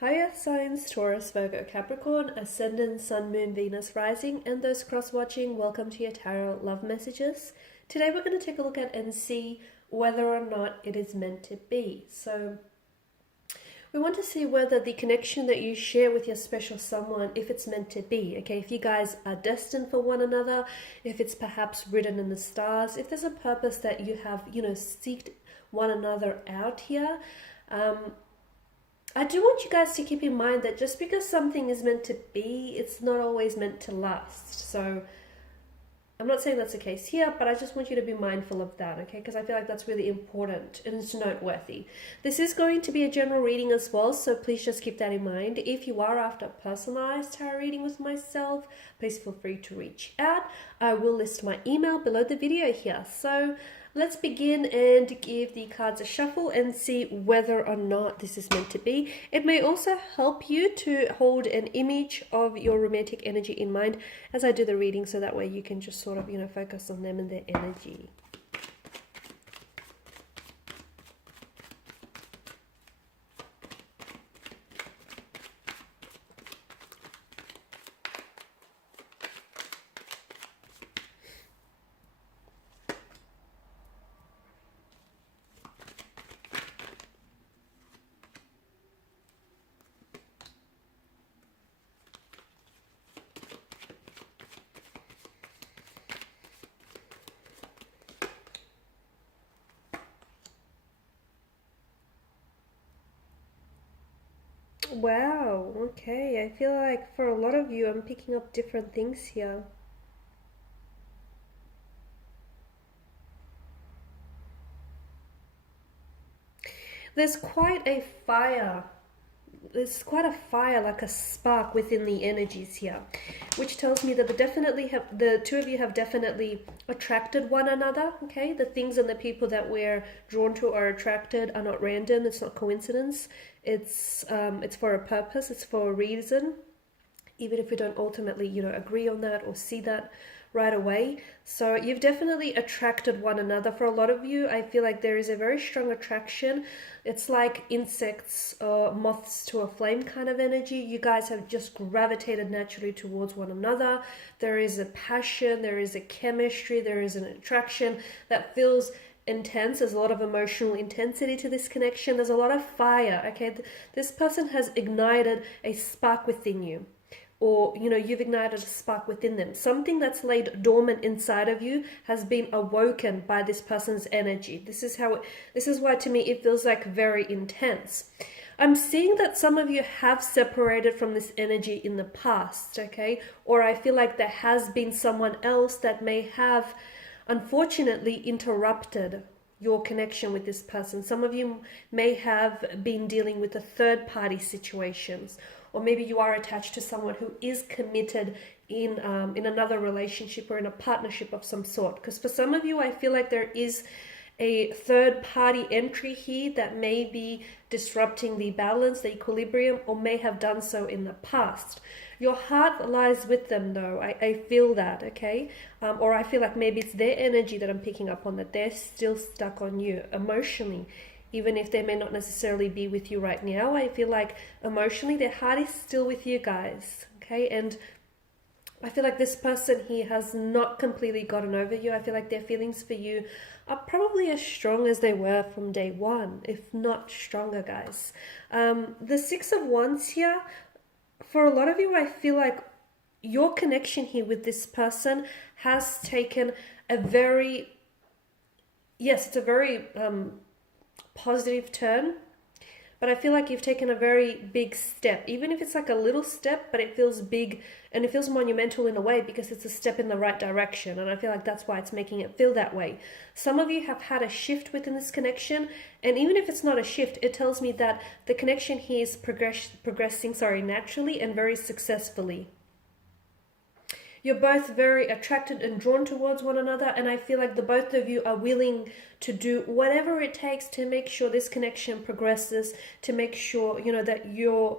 Hi Earth signs, Taurus, Virgo, Capricorn, Ascendant, Sun, Moon, Venus, Rising, and those cross-watching, welcome to your tarot love messages. Today we're going to take a look at and see whether or not it is meant to be. So we want to see whether the connection that you share with your special someone, if it's meant to be, okay? If you guys are destined for one another, if it's perhaps written in the stars, if there's a purpose that you have, seeked one another out here. I do want you guys to keep in mind that just because something is meant to be, it's not always meant to last. So I'm not saying that's the case here, but I just want you to be mindful of that, okay? Because I feel like that's really important and it's noteworthy. This is going to be a general reading as well, so please just keep that in mind. If you are after a personalized tarot reading with myself, please feel free to reach out. I will list my email below the video here. So let's begin and give the cards a shuffle and see whether or not this is meant to be. It may also help you to hold an image of your romantic energy in mind as I do the reading, so that way you can just sort of, focus on them and their energy. Wow, okay. I feel like for a lot of you, I'm picking up different things here. There's quite a fire. There's quite a fire, like a spark within the energies here, which tells me that the two of you have definitely attracted one another. Okay, the things and the people that we're drawn to or attracted are not random. It's not coincidence. It's for a purpose. It's for a reason, even if we don't ultimately agree on that or see that right away. So you've definitely attracted one another. For a lot of you, I feel like there is a very strong attraction. It's like insects or moths to a flame kind of energy. You guys have just gravitated naturally towards one another. There is a passion, there is a chemistry, there is an attraction that feels intense. There's a lot of emotional intensity to this connection. There's a lot of fire, okay? This person has ignited a spark within you, or you've ignited a spark within them. Something that's laid dormant inside of you has been awoken by this person's energy. This is why to me it feels like very intense. I'm seeing that some of you have separated from this energy in the past, okay? Or I feel like there has been someone else that may have unfortunately interrupted your connection with this person. Some of you may have been dealing with a third-party situations, or maybe you are attached to someone who is committed in another relationship or in a partnership of some sort. Because for some of you, I feel like there is a third-party entry here that may be disrupting the balance, the equilibrium, or may have done so in the past. Your heart lies with them, though. I feel that, okay? Or I feel like maybe it's their energy that I'm picking up on, that they're still stuck on you emotionally. Even if they may not necessarily be with you right now, I feel like emotionally their heart is still with you guys, okay? And I feel like this person here has not completely gotten over you. I feel like their feelings for you are probably as strong as they were from day one, if not stronger, guys. The Six of Wands here, for a lot of you, I feel like your connection here with this person has taken a very, yes, it's a very positive turn, but I feel like you've taken a very big step, even if it's like a little step, but it feels big and it feels monumental in a way because it's a step in the right direction, and I feel like that's why it's making it feel that way. Some of you have had a shift within this connection, and even if it's not a shift, it tells me that the connection here is progressing naturally and very successfully. You're both very attracted and drawn towards one another, and I feel like the both of you are willing to do whatever it takes to make sure this connection progresses, to make sure, that you're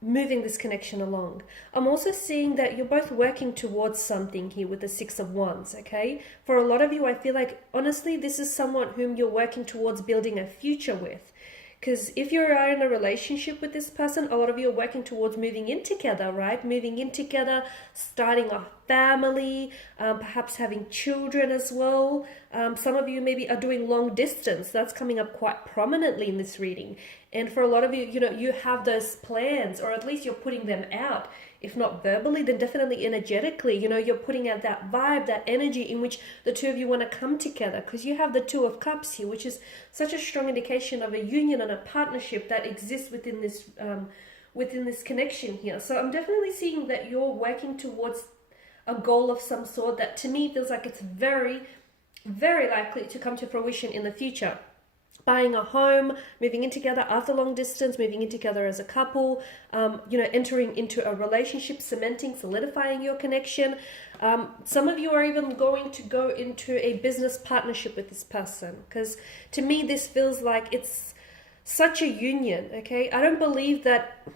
moving this connection along. I'm also seeing that you're both working towards something here with the Six of Wands, okay? For a lot of you, I feel like, honestly, this is someone whom you're working towards building a future with. Because if you are in a relationship with this person, a lot of you are working towards moving in together, right? Moving in together, starting a family, perhaps having children as well. Some of you maybe are doing long distance. That's coming up quite prominently in this reading. And for a lot of you, you know, you have those plans, or at least you're putting them out. If not verbally, then definitely energetically. You know, you're putting out that vibe, that energy in which the two of you want to come together, because you have the Two of Cups here, which is such a strong indication of a union and a partnership that exists within this connection here. So I'm definitely seeing that you're working towards a goal of some sort that to me feels like it's very, very likely to come to fruition in the future. Buying a home, moving in together after long distance, moving in together as a couple, you know, entering into a relationship, cementing, solidifying your connection. Some of you are even going to go into a business partnership with this person, because to me this feels like it's such a union, okay? I don't believe that,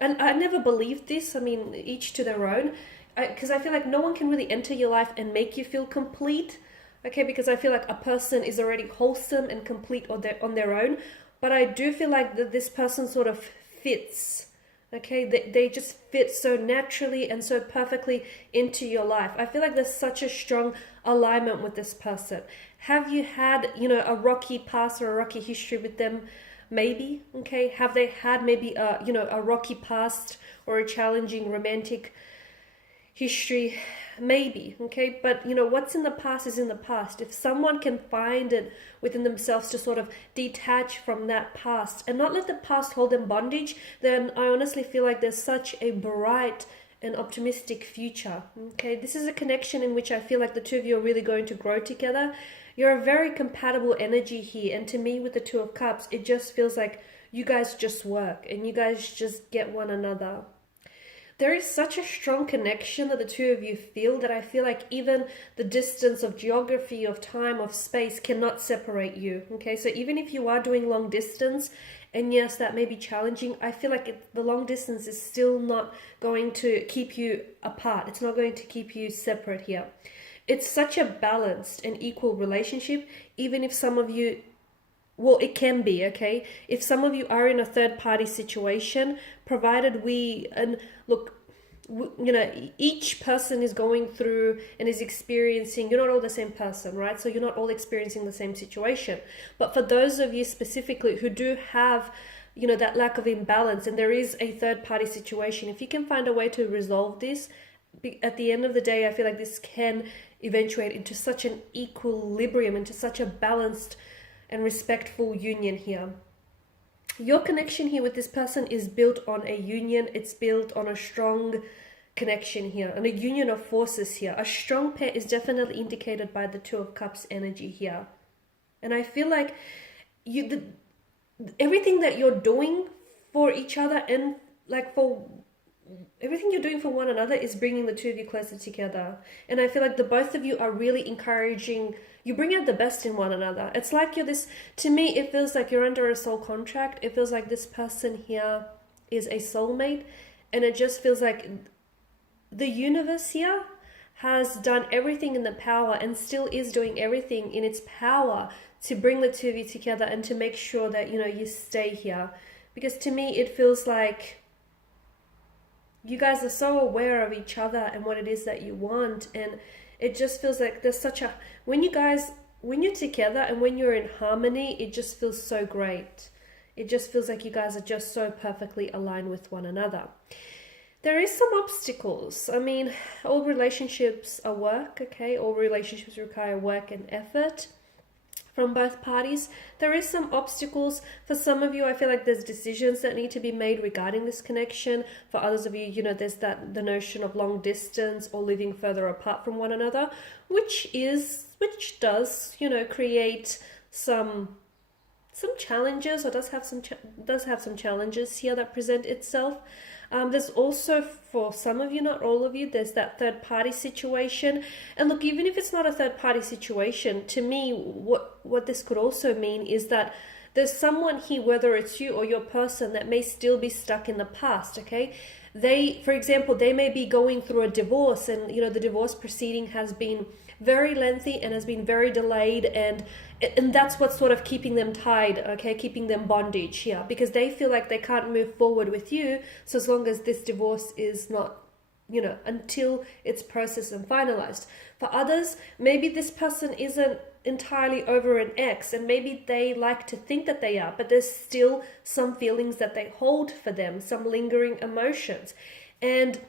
and I never believed this, I mean, each to their own, because I feel like no one can really enter your life and make you feel complete. Okay, because I feel like a person is already wholesome and complete on their own, but I do feel like that this person sort of fits. Okay, they just fit so naturally and so perfectly into your life. I feel like there's such a strong alignment with this person. Have you had, you know, a rocky past or a rocky history with them? Maybe. Okay, have they had maybe a, you know, a rocky past or a challenging romantic history? Maybe. Okay, but you know, what's in the past is in the past. If someone can find it within themselves to sort of detach from that past and not let the past hold them bondage, then I honestly feel like there's such a bright and optimistic future. Okay, this is a connection in which I feel like the two of you are really going to grow together. You're a very compatible energy here, and to me with the Two of Cups, it just feels like you guys just work and you guys just get one another. There is such a strong connection that the two of you feel that I feel like even the distance of geography, of time, of space cannot separate you. Okay, so even if you are doing long distance, and yes, that may be challenging, I feel like the long distance is still not going to keep you apart. It's not going to keep you separate here. It's such a balanced and equal relationship, even if some of you, well, it can be, okay? If some of you are in a third-party situation, provided you know, each person is going through and is experiencing, you're not all the same person, right? So you're not all experiencing the same situation. But for those of you specifically who do have, you know, that lack of imbalance and there is a third-party situation, if you can find a way to resolve this, at the end of the day, I feel like this can eventuate into such an equilibrium, into such a balanced and respectful union here. Your connection here with this person is built on a union. It's built on a strong connection here, and a union of forces here. A strong pair is definitely indicated by the Two of Cups energy here. And I feel like everything that you're doing for each other and like for everything you're doing for one another is bringing the two of you closer together. And I feel like the both of you are really encouraging, you bring out the best in one another. It's like you're this, to me, it feels like you're under a soul contract. It feels like this person here is a soulmate. And it just feels like the universe here has done everything in the power and still is doing everything in its power to bring the two of you together and to make sure that, you know, you stay here. Because to me, it feels like you guys are so aware of each other and what it is that you want, and it just feels like there's such a, when you're together and when you're in harmony, it just feels so great. It just feels like you guys are just so perfectly aligned with one another. There is some obstacles. I mean, all relationships are work, okay? All relationships require work and effort from both parties. There is some obstacles. For some of you, I feel like there's decisions that need to be made regarding this connection. For others of you, you know, there's the notion of long distance or living further apart from one another, which does, you know, create some challenges, or does have some challenges here that present itself. There's also, for some of you, not all of you, there's that third party situation. And look, even if it's not a third party situation, to me, what this could also mean is that there's someone here, whether it's you or your person, that may still be stuck in the past, okay? For example, they may be going through a divorce, and, you know, the divorce proceeding has been very lengthy and has been very delayed, and that's what's sort of keeping them tied, okay, keeping them bondage here, because they feel like they can't move forward with you so as long as this divorce is not, you know, until it's processed and finalized. For others, maybe this person isn't entirely over an ex, and maybe they like to think that they are, but there's still some feelings that they hold for them, some lingering emotions. And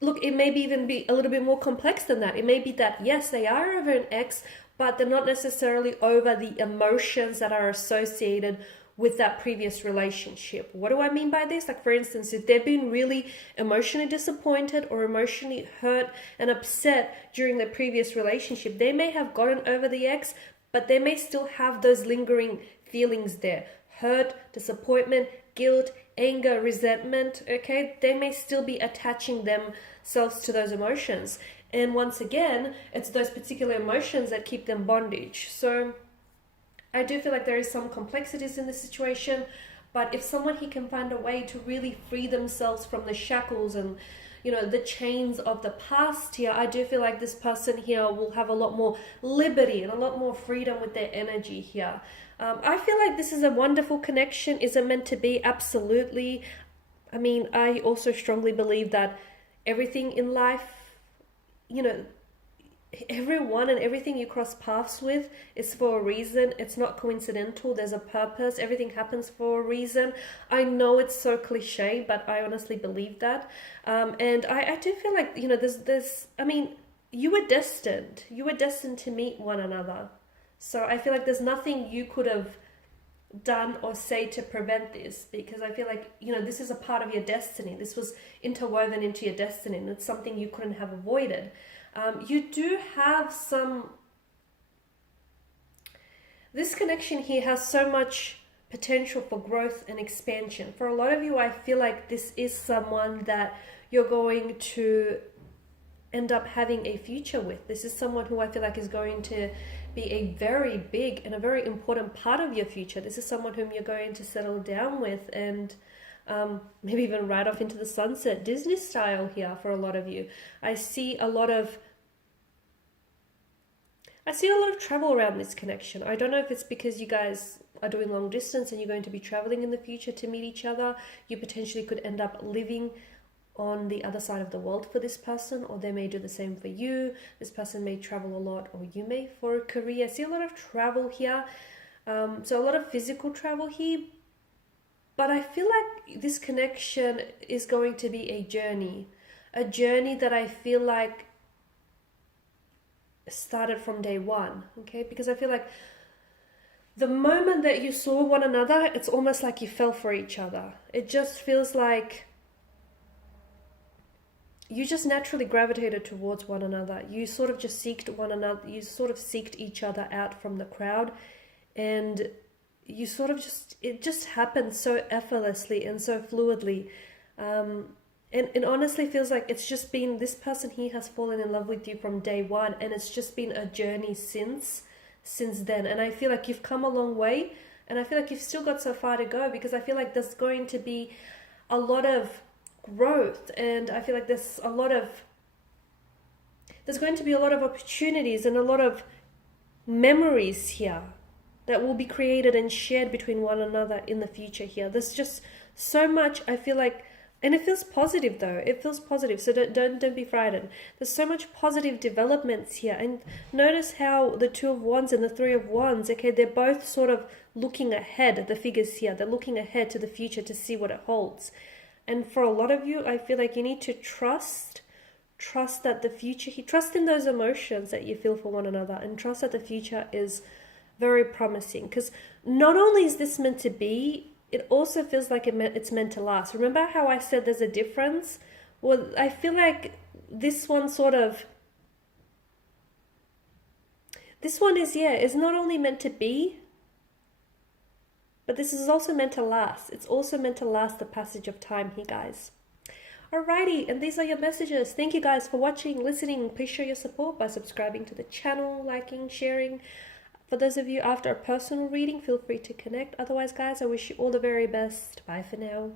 look, it may even be a little bit more complex than that. It may be that, yes, they are over an ex, but they're not necessarily over the emotions that are associated with that previous relationship. What do I mean by this? Like, for instance, if they've been really emotionally disappointed or emotionally hurt and upset during their previous relationship, they may have gotten over the ex, but they may still have those lingering feelings there. Hurt, disappointment, guilt, anger, resentment, okay? They may still be attaching themselves to those emotions. And once again, it's those particular emotions that keep them bondage. So I do feel like there is some complexities in this situation, but if someone he can find a way to really free themselves from the shackles and, you know, the chains of the past here, I do feel like this person here will have a lot more liberty and a lot more freedom with their energy here. I feel like this is a wonderful connection. Is it meant to be? Absolutely. I mean, I also strongly believe that everything in life, you know, everyone and everything you cross paths with is for a reason. It's not coincidental. There's a purpose. Everything happens for a reason. I know it's so cliche, but I honestly believe that. And I do feel like, you know, there's, I mean, you were destined to meet one another. So I feel like there's nothing you could have done or say to prevent this, because I feel like, you know, this is a part of your destiny. This was interwoven into your destiny, and it's something you couldn't have avoided. You do have some, this connection here has so much potential for growth and expansion. For a lot of you, I feel like this is someone that you're going to end up having a future with. This is someone who I feel like is going to be a very big and a very important part of your future. This is someone whom you're going to settle down with and maybe even ride off into the sunset, Disney style here for a lot of you. I see a lot of travel around this connection. I don't know if it's because you guys are doing long distance and you're going to be traveling in the future to meet each other. You potentially could end up living on the other side of the world for this person, or they may do the same for you. This person may travel a lot, or you may for a career. I see a lot of travel here. So a lot of physical travel here. But I feel like this connection is going to be a journey that I feel like started from day one, okay? Because I feel like the moment that you saw one another, it's almost like you fell for each other. It just feels like you just naturally gravitated towards one another. You sort of just seeked one another. You sort of seeked each other out from the crowd, and you sort of it just happened so effortlessly and so fluidly. And it honestly feels like it's just been, this person here has fallen in love with you from day one, and it's just been a journey since then. And I feel like you've come a long way, and I feel like you've still got so far to go, because I feel like there's going to be a lot of growth, and I feel like there's going to be a lot of opportunities and a lot of memories here that will be created and shared between one another in the future here. There's just so much, I feel like, and it feels positive though. It feels positive, so don't be frightened. There's so much positive developments here, and notice how the Two of Wands and the Three of Wands, okay, they're both sort of looking ahead. The figures here, they're looking ahead to the future to see what it holds. And for a lot of you, I feel like you need to trust that the future, trust in those emotions that you feel for one another, and trust that the future is very promising. Because not only is this meant to be, it also feels like it's meant to last. Remember how I said there's a difference? Well, I feel like this one is not only meant to be, but this is also meant to last. It's also meant to last the passage of time here, guys. Alrighty, and these are your messages. Thank you guys for watching, listening. Please show your support by subscribing to the channel, liking, sharing. For those of you after a personal reading, feel free to connect. Otherwise, guys, I wish you all the very best. Bye for now.